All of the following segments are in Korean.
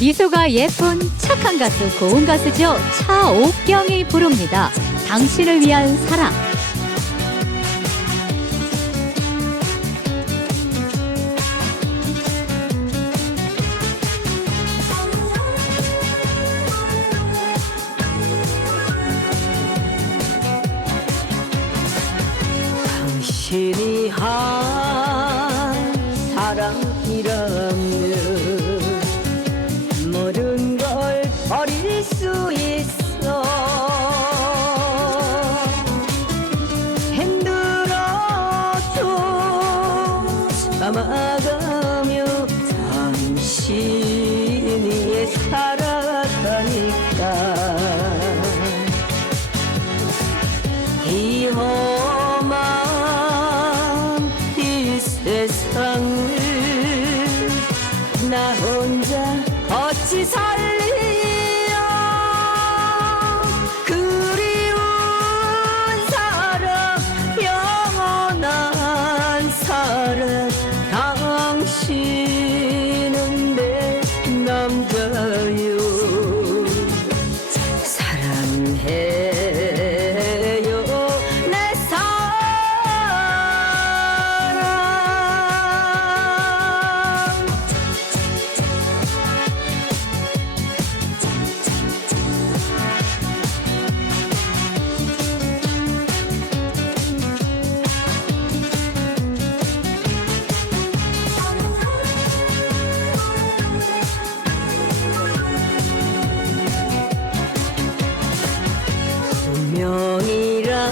미소가 예쁜 착한 가수 고운 가수죠. 차옥경이 부릅니다. 당신을 위한 사랑. 당신이 한 사랑이라면 참아가며 당신이 살아가니까. 이 험한 이 세상을 나 혼자 어찌 살 운명이란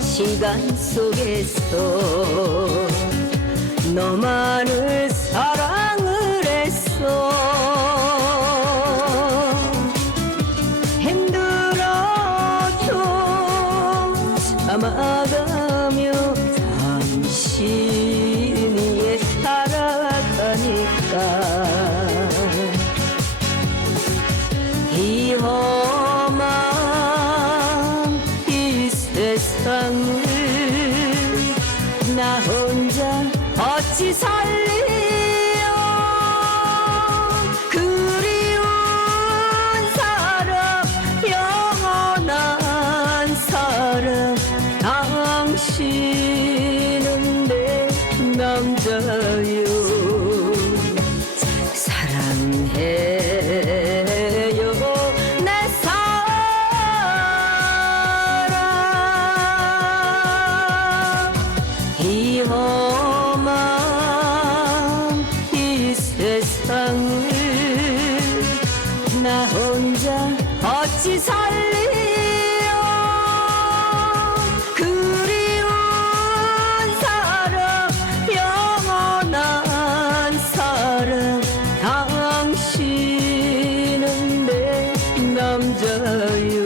시간 속에서 너만을 사랑을 했어. 힘들어도 참아가며 당신 세상을 나 혼자 어찌 살리요 그리운 사랑 영원한 사랑 당신 당신은 내 남자요